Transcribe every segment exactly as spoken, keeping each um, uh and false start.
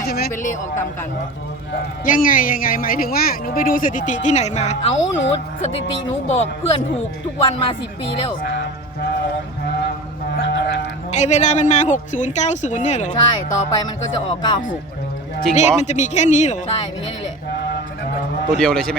ใช่ไหมเป็นเลขออกตามกันยังไงยังไงหมายถึงว่าหนูไปดูสถิติที่ไหนมาเอาหนูสถิติหนูบอกเพื่อนถูกทุกวันมาสิบปีแล้วไอเวลามันมาหกศูนย์ เก้าศูนย์เนี่ยเหรอใช่ต่อไปมันก็จะออกเก้าหกจริงเลเหรขอมันจะมีแค่นี้เหรอใช่มีแค่นี้แหละตัวเดียวเลยใช่ไหม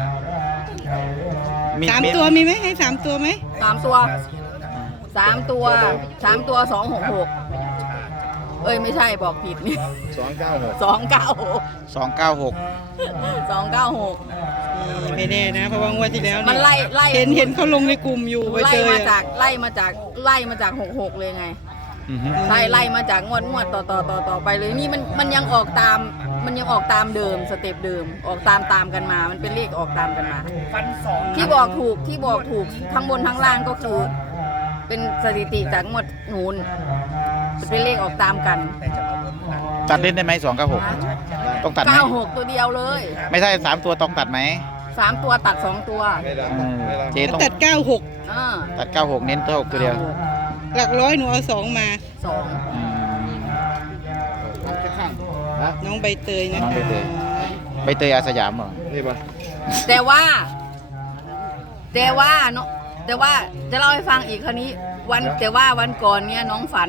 สามตัวมีไหมให้สามตัวไหมสามตัวสามตัวสามตัวสองหกหกเอ้ยไม่ใช่บอกผิดนี่สองเก้าหกสองเก้าหกสองเก้าหกสองเก้าหกไม่แน่นะเพราะว่างวดที่แล้วมันไล่ไล่เห็นเห็นเขาลงในกลุ่มอยู่ไปไล่เจอมาจากไล่มาจากไล่มาจากหกหกเลยไงใช่ไล่มาจากงวดงวดต่อต่อต่อต่อไปเลยนี่มันมันยังออกตามมันยังออกตามเดิมสเต็ปเดิมออกตามตามกันมา มันเป็นเลขออกตามกันมาที่บอกถูกที่บอกถูกทั้งบนทั้งล่างก็คือเป็นสถิติจากงวดนูนเป็นเลขออกตามกันตัดเล่นได้ไหมสองเก้าหกต้องตัดไหมเก้าหกตัวเดียวเลยไม่ใช่สามตัวต้องตัดไหมสามตัวตัดสองตัวเจ๊ต้องตัดเก้าหกตัดเก้าหกเน้นตัวหกตัวเดียวหลักร้อยหนูเอาสองมาสองน้องใบเตยนะคะใบเตยใบเตยอาสยามเหรอนี่ปะแต่ว่า แต่ว่าเนาะแต่ว่าจะเล่าให้ฟังอีกคราวนี้วันแต่ว่าวันก่อนเนี่ยน้องฝัน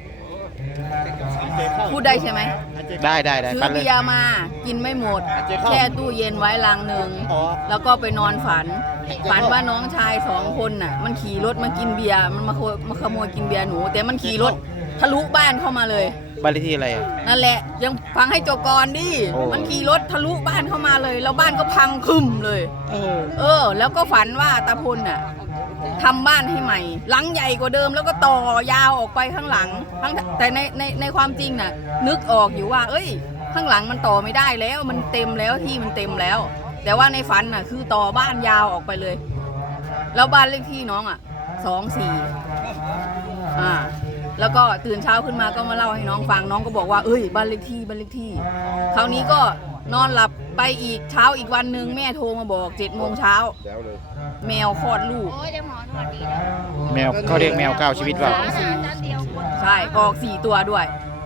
พูดได้ใช่ไหมได้ได้ได้ซื้อเบียร์มากินไม่หมดแช่ตู้เย็นไว้ลังหนึ่งแล้วก็ไปนอนฝันฝันว่าน้องชายสองคนน่ะมันขี่รถมากินเบียร์มันมาขโมยมาขโมยกินเบียร์หนูแต่มันขี่รถทะลุบ้านเข้ามาเลยบ้านเลขที่อะไรอ่ะนั่นแหละยังฟังให้จบก่อนดิมันขี่รถทะลุบ้านเข้ามาเลยแล้วบ้านก็พังคึมเลยเออเออแล้วก็ฝันว่าตาพลน่ะทำบ้านให้ใหม่หลังใหญ่กว่าเดิมแล้วก็ต่อยาวออกไปข้างหลังทั้งแต่ในในในความจริงน่ะนึกออกอยู่ว่าเอ้ยข้างหลังมันต่อไม่ได้แล้วมันเต็มแล้วที่มันเต็มแล้วแต่ว่าในฝันน่ะคือต่อบ้านยาวออกไปเลยแล้วบ้านเลขที่น้องอ่ะสองสี่อ่าแล้วก็ตื่นเช้าขึ้นมาก็มาเล่าให้น้องฟังน้องก็บอกว่าเอ้ยบ้านเลขที่บ้านเลขที่คราวนี้ก็นอนหลับไปอีกเช้าอีกวันหนึ่งแม่โทรมาบอกเจ็ดโมงเช้าแมวคลอดลูกแมวเขาเรียกแมวเก้าชีวิตเปล่าใช่ออกสี่ตัวด้วย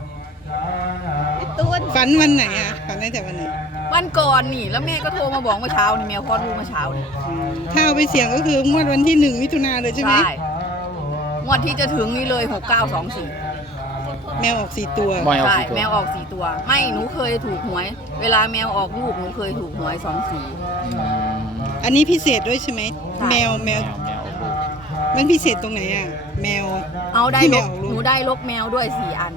ฝันวันไหนอ่ะฝันตั้งแต่วันไหนวันก่อนนี่แล้วแม่ก็โทรมาบอกเมื่อเช้านี่แมวคลอดลูกเมื่อเช้านี่ถ้าเอาไปเสี่ยงก็คืองวดวันที่หนึ่งมิถุนาเลยใช่ไหมใช่งวดที่จะถึงนี่เลยหกเก้าสองสี่แมวออกสี่ตัวใช่แมวออกสี่ตัวไม่หนูเคยถูกหวยเวลาแมวออกลูกหนูเคยถูกหวยสองสี่อันนี้พิเศษด้วยใช่ไหมแมวแมวมันพิเศษตรงไหนอ่ะแมวเอาได้ลกหนูได้ลกแมวด้วยสี่อัน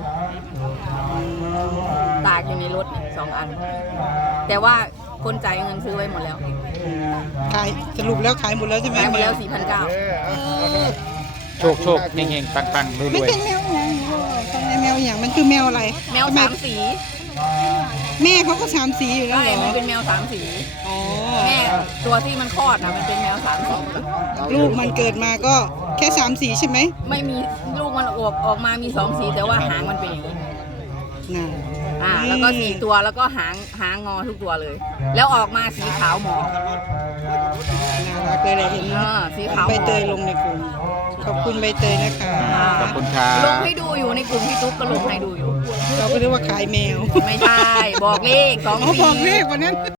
ตากอยู่ในรถสองอันแต่ว่าคนจ่ายเงินซื้อไว้หมดแล้วขายสรุปแล้วขายหมดแล้วใช่ไหมขายหมดแล้วสี่พันเก้าโชคโชคเฮงๆปังๆรวยๆมันเป็นแมวอย่างตรงในแมวอย่างมันคือแมวอะไรแมวสามสีแม่เขาก็สามสีอยู่แล้วเหรอมันเป็นแมวสามสีแม่ตัวที่มันคลอดนะมันเป็นแมวสามสีลูกมันเกิดมาก็แค่สามสีใช่ไหมไม่มีลูกมันออกออกมามีสองสีแต่ว่าหางมันเป็นอย่างนี้น่ะอ่าแล้วก็สี่ตัวแล้วก็หางหางงอทุกตัวเลยแล้วออกมาสีขาวหมอกน่ารักเลยเลยเห็นสีขาวใบเตยลงในกลุ่มขอบคุณใบเตยนะคะขอบคุณค่ะลงให้ดูอยู่ในกลุ่มพี่ตุ๊กก็ลงให้ดูอยู่เราก็เรียกว่าขายแมวไม่ใช่บอกเลขสองสี่บอกเลขวันนั้น